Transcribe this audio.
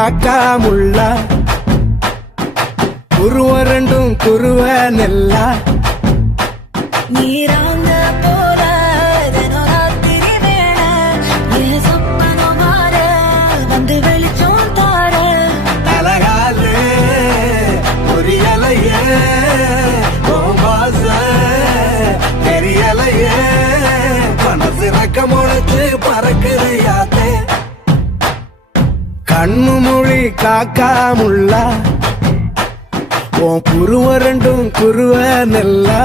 காக்கா முள்ளா குருவ ரெண்டும் குருவ நெல்லா நீராங்க போல தினராத்திரி வேண என் சொப்பனம் மாற வந்து வெளிச்சம் தார அழகாலே புரியலையே ஓம்பாச தெரியலையே மனசு ரக்க முளைச்சு பறக்குதையாத்தே கண்ணு மொழி காக்கா முள்ளா உன் குருவ ரெண்டும் குருவ நெல்லா